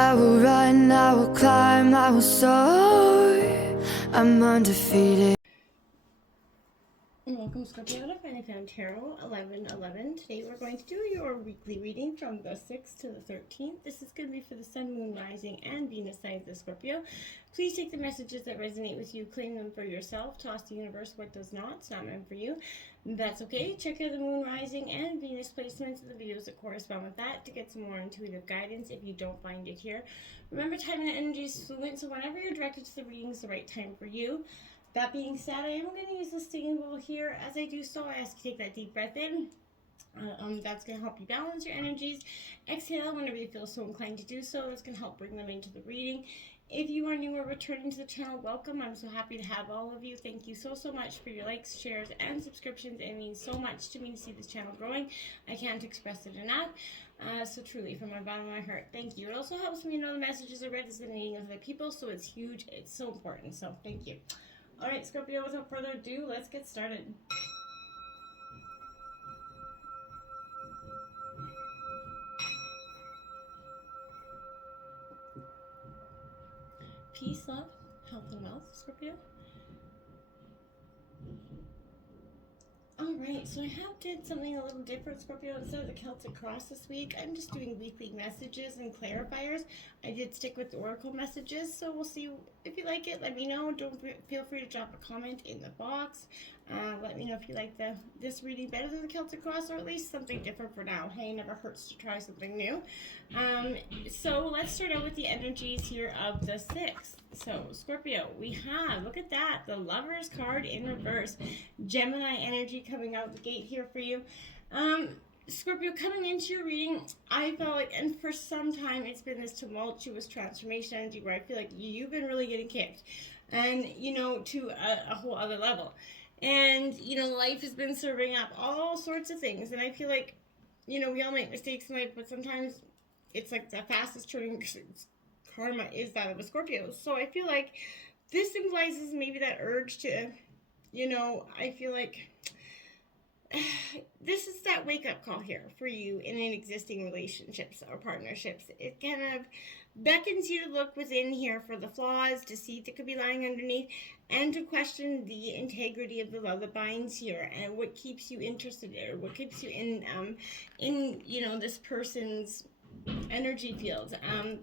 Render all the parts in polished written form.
I will run, I will climb, I will soar. I'm undefeated. Welcome, Scorpio, to Finally Found Tarot 11/11. Today we're going to do your weekly reading from the 6th to the 13th. This is going to be for the Sun, Moon, Rising, and Venus signs of Scorpio. Please take the messages that resonate with you, claim them for yourself, toss the universe what does not. It's not meant for you. That's okay. Check out the Moon, Rising, and Venus placements of the videos that correspond with that to get some more intuitive guidance if you don't find it here. Remember, time and energy is fluent, so whenever you're directed to the reading is the right time for you. That being said, I am going to use the stinging bowl here. As I do so, I ask you to take that deep breath in. That's going to help you balance your energies. Exhale whenever you feel so inclined to do so. That's going to help bring them into the reading. If you are new or returning to the channel, welcome. I'm so happy to have all of you. Thank you so much for your likes, shares, and subscriptions. It means so much to me to see this channel growing. I can't express it enough. So truly, from my bottom of my heart, thank you. It also helps me know the messages are resonating with other people, so it's huge. It's so important, so thank you. All right, Scorpio, without further ado, let's get started. Peace, love, health, and wealth, Scorpio. Alright, so I did something a little different, Scorpio. Instead of the Celtic Cross this week, I'm just doing weekly messages and clarifiers. I did stick with the Oracle messages, so we'll see if you like it. Let me know. Feel free to drop a comment in the box. Let me know if you like this reading better than the Celtic Cross, or at least something different for now. Hey, it never hurts to try something new. So let's start out with the energies here of the 6th. So, Scorpio, we have, look at that, the Lover's card in reverse. Gemini energy coming out the gate here for you. Scorpio, coming into your reading, I felt like, and for some time, it's been this tumultuous transformation energy where I feel like you've been really getting kicked. And, to a whole other level. And, life has been serving up all sorts of things. And I feel like, we all make mistakes in life, but sometimes it's like the fastest turning karma is that of a Scorpio. So I feel like this symbolizes maybe that urge to, I feel like this is that wake-up call here for you in an existing relationships or partnerships. It kind of beckons you to look within here for the flaws, deceit that could be lying underneath, and to question the integrity of the love that binds here, and what keeps you interested in, or what keeps you in this person's energy fields.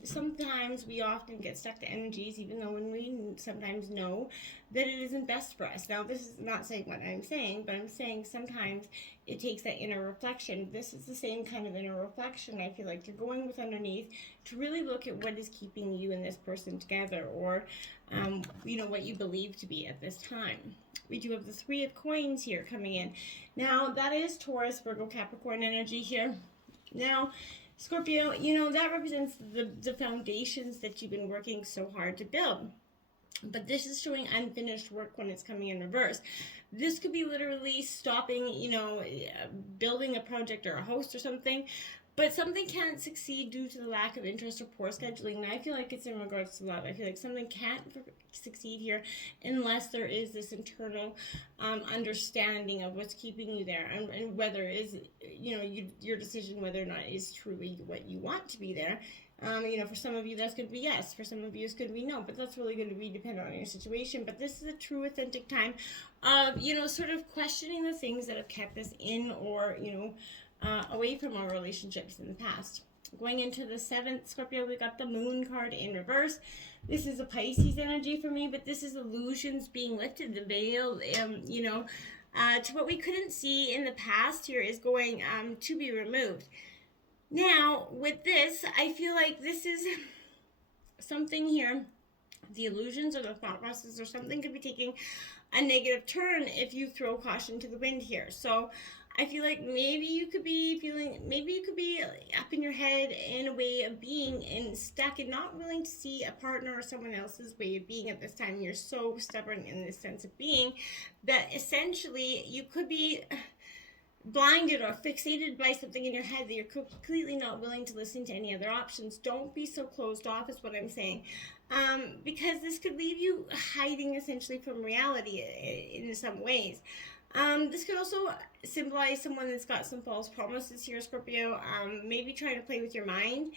Sometimes we often get stuck to energies, even though when we sometimes know that it isn't best for us. Now, this is not saying what I'm saying, but I'm saying sometimes it takes that inner reflection. This is the same kind of inner reflection I feel like you're going with underneath to really look at what is keeping you and this person together, or what you believe to be at this time. We do have the 3 of coins here coming in. Now, that is Taurus, Virgo, Capricorn energy here. Now, Scorpio, that represents the foundations that you've been working so hard to build. But this is showing unfinished work when it's coming in reverse. This could be literally stopping, building a project or a host or something. But something can't succeed due to the lack of interest or poor scheduling. And I feel like it's in regards to love. I feel like something can't succeed here unless there is this internal understanding of what's keeping you there, and whether it is, your decision whether or not it is truly what you want to be there. For some of you, that's going to be yes. For some of you, it's going to be no. But that's really going to be dependent on your situation. But this is a true, authentic time of, sort of questioning the things that have kept us in, or, away from our relationships in the past. Going into the 7th, Scorpio, we got the Moon card in reverse. This is a Pisces energy for me, but this is illusions being lifted. The veil, to what we couldn't see in the past here is going to be removed. Now, with this, I feel like this is something here. The illusions or the thought process or something could be taking a negative turn if you throw caution to the wind here. So I feel like maybe you could be up in your head in a way of being and stuck and not willing to see a partner or someone else's way of being at this time. You're so stubborn in this sense of being that essentially you could be blinded or fixated by something in your head that you're completely not willing to listen to any other options. Don't be so closed off is what I'm saying. Because this could leave you hiding essentially from reality in some ways. This could also symbolize someone that's got some false promises here, Scorpio. Maybe trying to play with your mind.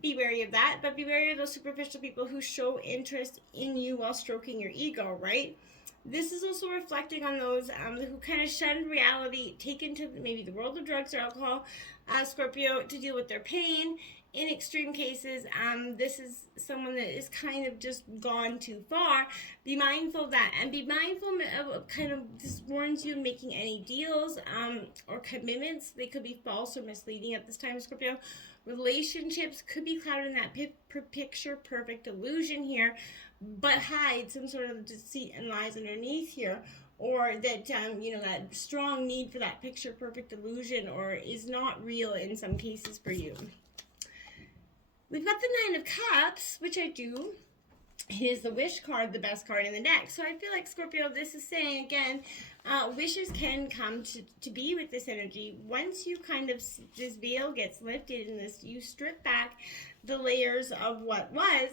Be wary of that, but be wary of those superficial people who show interest in you while stroking your ego, right? This is also reflecting on those who kind of shun reality, take into maybe the world of drugs or alcohol, Scorpio, to deal with their pain. In extreme cases, this is someone that is kind of just gone too far. Be mindful of that, and be mindful of kind of, this warns you, making any deals or commitments. They could be false or misleading at this time, Scorpio. Relationships could be clouded in that picture perfect illusion here, but hide some sort of deceit and lies underneath here, or that that strong need for that picture perfect illusion or is not real in some cases for you. We've got the Nine of Cups, which I do. It is the wish card, the best card in the deck. So I feel like, Scorpio, this is saying, again, wishes can come to be with this energy. Once you kind of, this veil gets lifted and this, you strip back the layers of what was,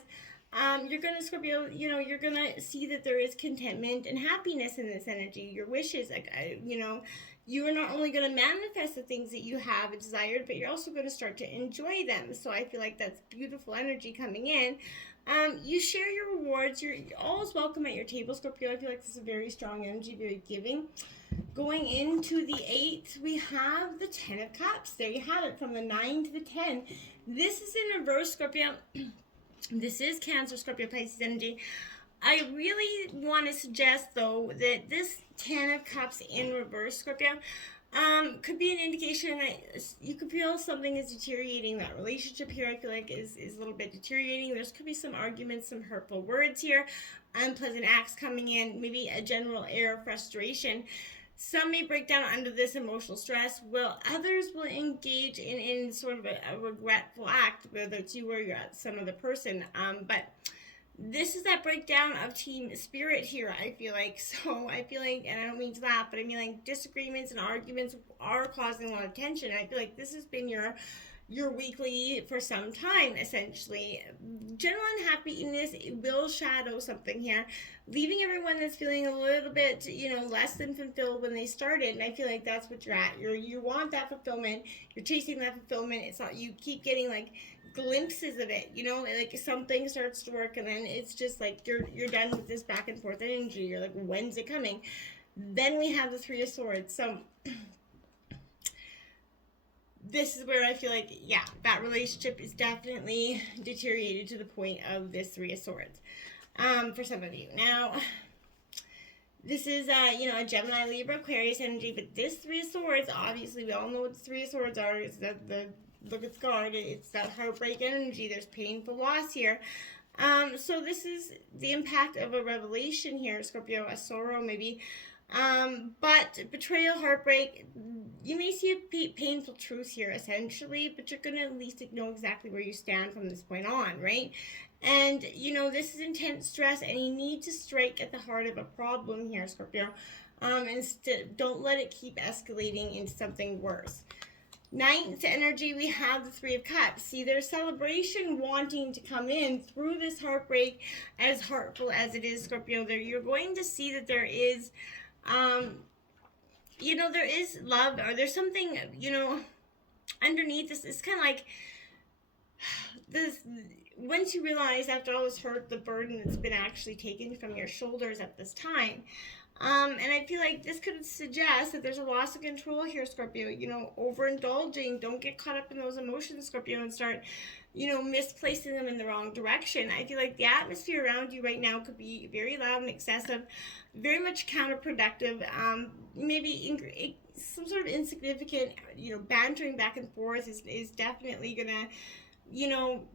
you're going to, Scorpio, you're going to see that there is contentment and happiness in this energy. Your wishes, you are not only going to manifest the things that you have desired, but you're also going to start to enjoy them. So I feel like that's beautiful energy coming in. You share your rewards. You're always welcome at your table, Scorpio. I feel like this is a very strong energy, very giving. Going into the 8th, we have the 10 of Cups. There you have it, from the 9 to the 10. This is in reverse, Scorpio. This is Cancer, Scorpio, Pisces energy. I really want to suggest, though, that this 10 of Cups in reverse, Scorpio, could be an indication that you could feel something is deteriorating. That relationship here, I feel like, is a little bit deteriorating. There's could be some arguments, some hurtful words here, unpleasant acts coming in, maybe a general air of frustration. Some may break down under this emotional stress, while others will engage in sort of a regretful act, whether it's you or some other person. But this is that breakdown of team spirit here, I feel like. So I feel like, and I don't mean to laugh, but I mean, like, disagreements and arguments are causing a lot of tension. I feel like this has been your weekly for some time, essentially. General unhappiness will shadow something here, leaving everyone that's feeling a little bit, less than fulfilled when they started. And I feel like that's what you're at. You want that fulfillment. You're chasing that fulfillment. It's not, you keep getting like glimpses of it, like something starts to work and then it's just like you're done with this back and forth energy. You're like, when's it coming? Then we have the 3 of Swords. So this is where I feel like, yeah, that relationship is definitely deteriorated to the point of this 3 of Swords for some of you. Now, this is, a Gemini, Libra, Aquarius energy, but this 3 of Swords, obviously, we all know what the 3 of Swords are. It's the look at the card. It's that heartbreak energy. There's painful loss here. So this is the impact of a revelation here, Scorpio, a sorrow maybe. But betrayal, heartbreak, you may see a painful truth here, essentially, but you're going to at least know exactly where you stand from this point on, right? And, this is intense stress, and you need to strike at the heart of a problem here, Scorpio. Instead, don't let it keep escalating into something worse. 9th energy, we have the 3 of Cups. See, there's celebration wanting to come in through this heartbreak, as hurtful as it is, Scorpio. There, you're going to see that there is, there is love, or there's something, underneath this. It's kind of like this. Once you realize, after all this hurt, the burden that's been actually taken from your shoulders at this time. And I feel like this could suggest that there's a loss of control here, Scorpio. Overindulging. Don't get caught up in those emotions, Scorpio, and start, misplacing them in the wrong direction. I feel like the atmosphere around you right now could be very loud and excessive, very much counterproductive. Maybe some sort of insignificant, bantering back and forth is definitely gonna,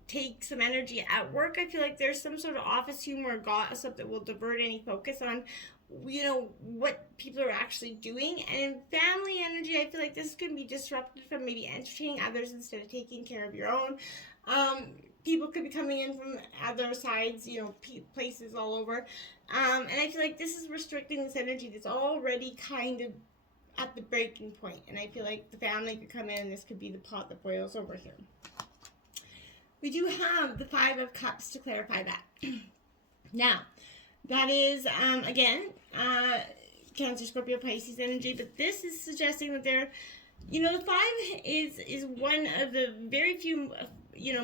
take some energy. At work, I feel like there's some sort of office humor or gossip that will divert any focus on what people are actually doing. And in family energy, I feel like this could be disrupted from maybe entertaining others instead of taking care of your own. People could be coming in from other sides, places all over. And I feel like this is restricting this energy that's already kind of at the breaking point. And I feel like the family could come in and this could be the pot that boils over here. We do have the 5 of Cups to clarify that. Now, that is, again, Cancer, Scorpio, Pisces energy, but this is suggesting that the 5 is one of the very few,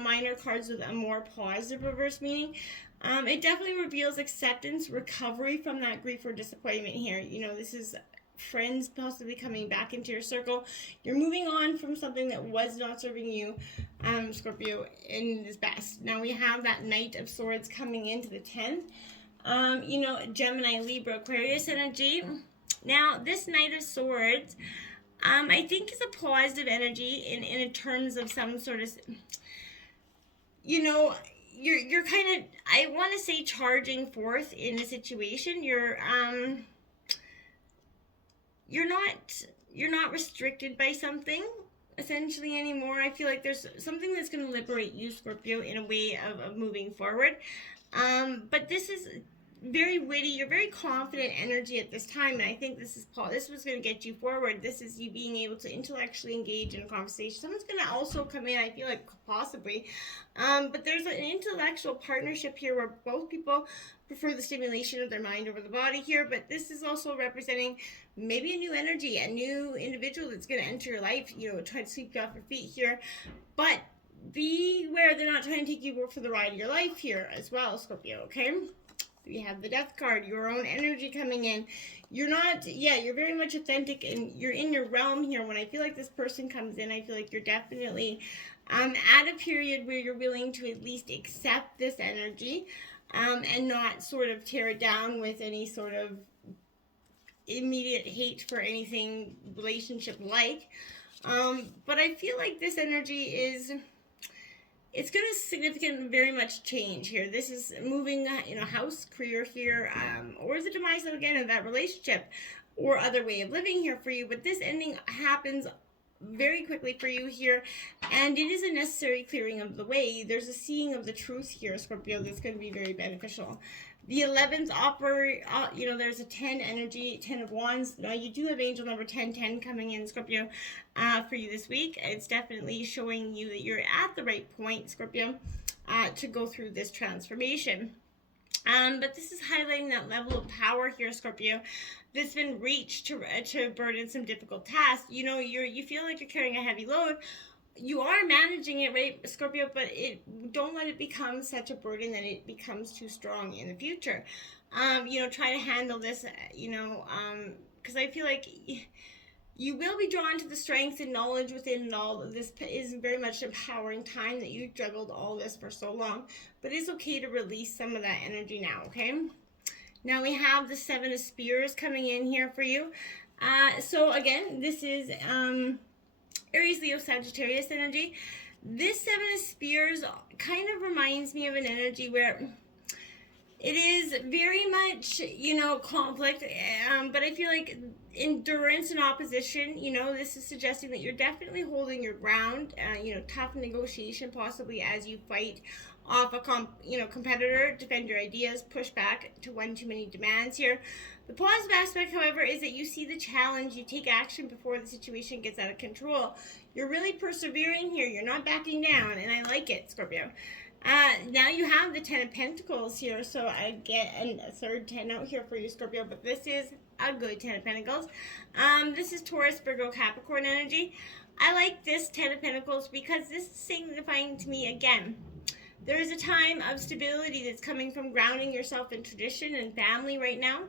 minor cards with a more positive reverse meaning. It definitely reveals acceptance, recovery from that grief or disappointment here. This is friends possibly coming back into your circle. You're moving on from something that was not serving you, Scorpio, in its best. Now we have that Knight of Swords coming into the 10th. Gemini, Libra, Aquarius energy. Now, this Knight of Swords, I think is a positive energy in terms of some sort of, you're kind of, I want to say, charging forth in a situation. You're not restricted by something essentially anymore. I feel like there's something that's going to liberate you, Scorpio, in a way of moving forward. But this is very witty. You're very confident energy at this time, and I think this was going to get you forward. This is you being able to intellectually engage in a conversation. Someone's going to also come in, I feel like, possibly, but there's an intellectual partnership here where both people prefer the stimulation of their mind over the body here, but this is also representing maybe a new energy, a new individual that's going to enter your life, try to sweep you off your feet here, but beware they're not trying to take you for the ride of your life here as well, Scorpio, okay? You have the Death card, your own energy coming in. You're very much authentic, and you're in your realm here. When I feel like this person comes in, I feel like you're definitely at a period where you're willing to at least accept this energy and not sort of tear it down with any sort of immediate hate for anything relationship-like. But I feel like this energy it's going to significantly very much change here. This is moving, house, career here, or the demise of that relationship or other way of living here for you. But this ending happens very quickly for you here, and it is a necessary clearing of the way. There's a seeing of the truth here, Scorpio, that's going to be very beneficial. The 11th there's a 10 energy, 10 of Wands. Now, you do have angel number 1010 coming in, Scorpio, for you this week. It's definitely showing you that you're at the right point, Scorpio, to go through this transformation. But this is highlighting that level of power here, Scorpio, that's been reached to burden some difficult tasks. You feel like you're carrying a heavy load. You are managing it, right, Scorpio, but don't let it become such a burden that it becomes too strong in the future. Try to handle this, because I feel like you will be drawn to the strength and knowledge within it all. This is very much empowering time that you juggled all this for so long, but it's okay to release some of that energy now, okay? Now we have the 7 of Spears coming in here for you. So again, this is Aries, Leo, Sagittarius energy. This 7 of Spears kind of reminds me of an energy where it is very much, conflict, but I feel like endurance and opposition, this is suggesting that you're definitely holding your ground, tough negotiation possibly as you fight off a competitor, defend your ideas, push back to one too many demands here. The positive aspect, however, is that you see the challenge, you take action before the situation gets out of control. You're really persevering here, you're not backing down, and I like it, Scorpio. Now you have the 10 of Pentacles here, so I get a third 10 out here for you, Scorpio, but this is a good 10 of Pentacles. This is Taurus, Virgo, Capricorn energy. I like this 10 of Pentacles because this is signifying to me, again, there is a time of stability that's coming from grounding yourself in tradition and family right now.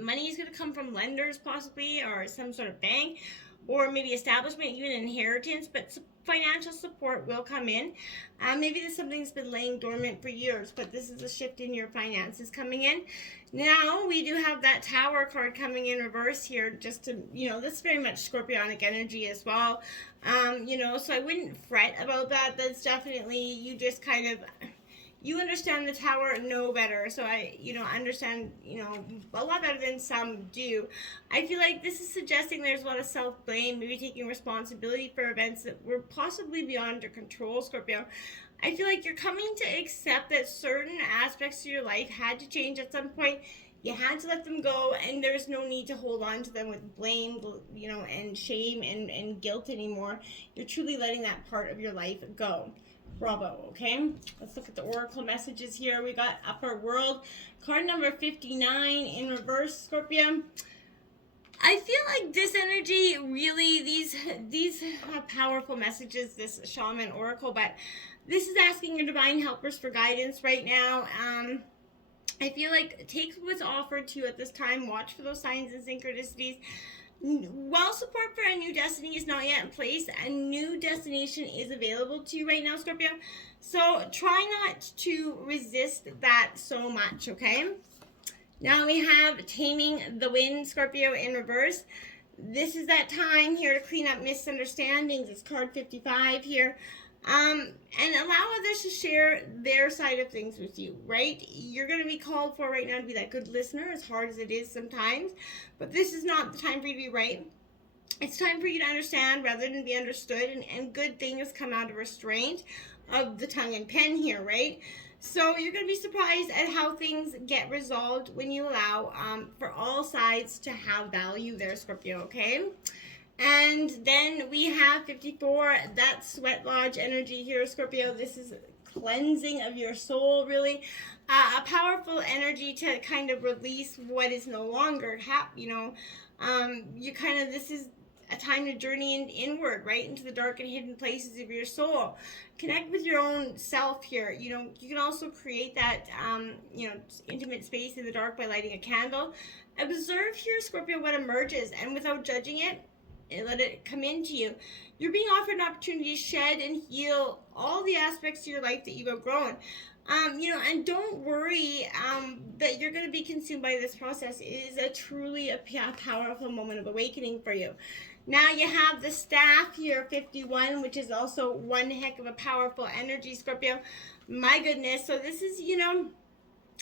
Money is going to come from lenders possibly, or some sort of bank, or maybe establishment, even inheritance, but financial support will come in. Maybe this something's been laying dormant for years, but this is a shift in your finances coming in. Now we do have that Tower card coming in reverse here, just to, that's very much Scorpionic energy as well. So I wouldn't fret about that. That's definitely, you just kind of, you understand the Tower know better. So I, understand, a lot better than some do. I feel like this is suggesting there's a lot of self-blame, maybe taking responsibility for events that were possibly beyond your control, Scorpio. I feel like you're coming to accept that certain aspects of your life had to change at some point. You had to let them go, and there's no need to hold on to them with blame, and shame and guilt anymore. You're truly letting that part of your life go. Bravo, okay? Let's look at the oracle messages here. We got Upper World, card number 59 in reverse, Scorpio. I feel like this energy really, these powerful messages, this shaman oracle, but this is asking your divine helpers for guidance right now. I feel like take what's offered to you at this time. Watch for those signs and synchronicities. While support for a new destiny is not yet in place, a new destination is available to you right now, Scorpio. So try not to resist that so much, okay? Now we have Taming the Wind, Scorpio, in reverse. This is that time here to clean up misunderstandings. It's card 55 here. And allow others to share their side of things with you, right? You're going to be called for right now to be that good listener, as hard as it is sometimes. But this is not the time for you to be right. It's time for you to understand rather than be understood. And good things come out of restraint of the tongue and pen here, right? So you're going to be surprised at how things get resolved when you allow for all sides to have value there, Scorpio, okay? And then we have 54, that sweat lodge energy here, Scorpio. This is cleansing of your soul, really. A powerful energy to kind of release what is no longer, this is a time to journey inward, right, into the dark and hidden places of your soul. Connect with your own self here. You can also create that, intimate space in the dark by lighting a candle. Observe here, Scorpio, what emerges, and without judging it, and let it come into you. You're being offered an opportunity to shed and heal all the aspects of your life that you've outgrown. And don't worry that you're going to be consumed by this process. It is a truly powerful moment of awakening for you. Now you have the staff here, 51, which is also one heck of a powerful energy, Scorpio. My goodness. So this is,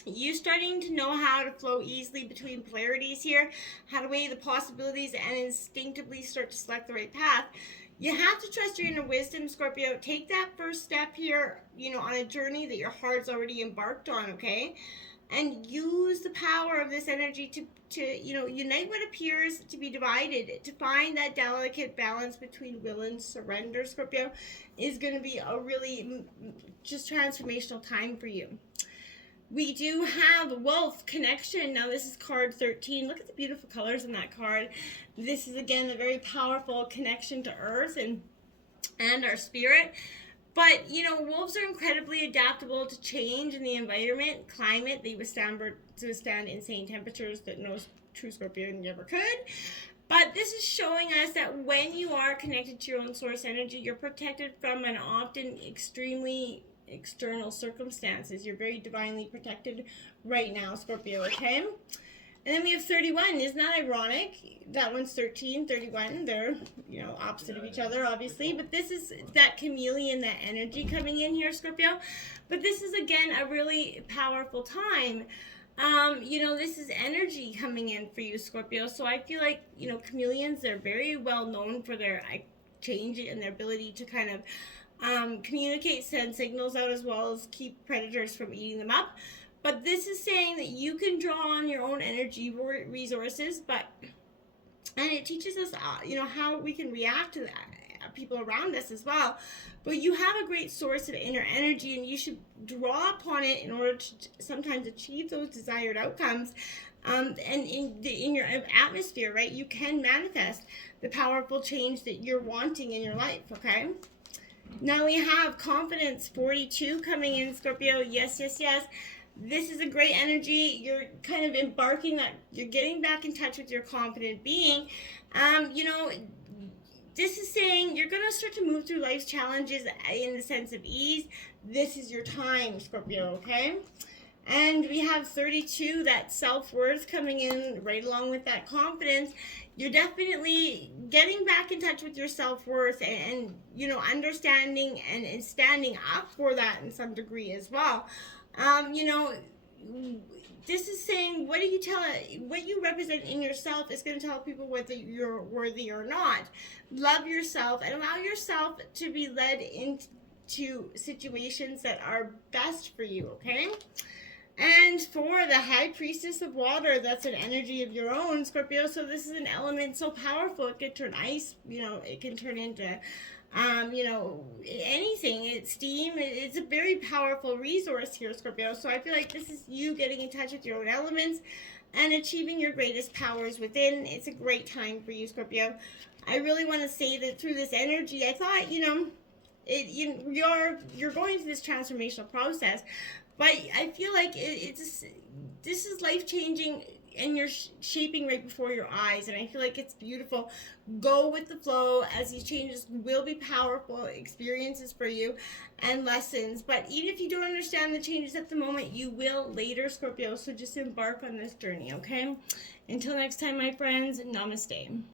you starting to know how to flow easily between polarities here, how to weigh the possibilities and instinctively start to select the right path. You have to trust your inner wisdom, Scorpio. Take that first step here, on a journey that your heart's already embarked on, okay? And use the power of this energy to unite what appears to be divided, to find that delicate balance between will and surrender, Scorpio, is going to be a really just transformational time for you. We do have Wolf Connection. Now this is card 13. Look at the beautiful colors in that card. This is, again, a very powerful connection to Earth and our spirit. But, wolves are incredibly adaptable to change in the environment, climate. They withstand insane temperatures that no true Scorpion ever could. But this is showing us that when you are connected to your own source energy, you're protected from an often extremely external circumstances. You're very divinely protected right now, Scorpio, okay? And then we have 31. Isn't that ironic? That one's 13, 31. They're, opposite of each other, obviously. But this is that chameleon, that energy coming in here, Scorpio. But this is, again, a really powerful time. This is energy coming in for you, Scorpio. So I feel like, chameleons, they're very well known for their change and their ability to kind of communicate, send signals out, as well as keep predators from eating them up. But this is saying that you can draw on your own energy resources, and it teaches us, how we can react to people around us as well. But you have a great source of inner energy, and you should draw upon it in order to sometimes achieve those desired outcomes. And in your atmosphere, right, you can manifest the powerful change that you're wanting in your life, okay? Now we have Confidence 42 coming in, Scorpio. Yes, yes, yes. This is a great energy. You're kind of embarking that, you're getting back in touch with your confident being. This is saying you're going to start to move through life's challenges in the sense of ease. This is your time, Scorpio, okay? And we have 32, that self-worth coming in right along with that confidence. You're definitely getting back in touch with your self-worth and understanding and standing up for that in some degree as well. This is saying what you represent in yourself is going to tell people whether you're worthy or not. Love yourself and allow yourself to be led into situations that are best for you, okay? And for the High Priestess of Water, that's an energy of your own, Scorpio. So this is an element so powerful. It can turn ice, it can turn into, anything. It's steam. It's a very powerful resource here, Scorpio. So I feel like this is you getting in touch with your own elements. and achieving your greatest powers within. It's a great time for you, Scorpio. I really want to say that through this energy, I thought, you're going through this transformational process, but I feel like this is life changing, and you're shaping right before your eyes, and I feel like it's beautiful. Go with the flow, as these changes will be powerful experiences for you and lessons. But even if you don't understand the changes at the moment, you will later, Scorpio. So just embark on this journey, okay? Until next time, my friends, namaste.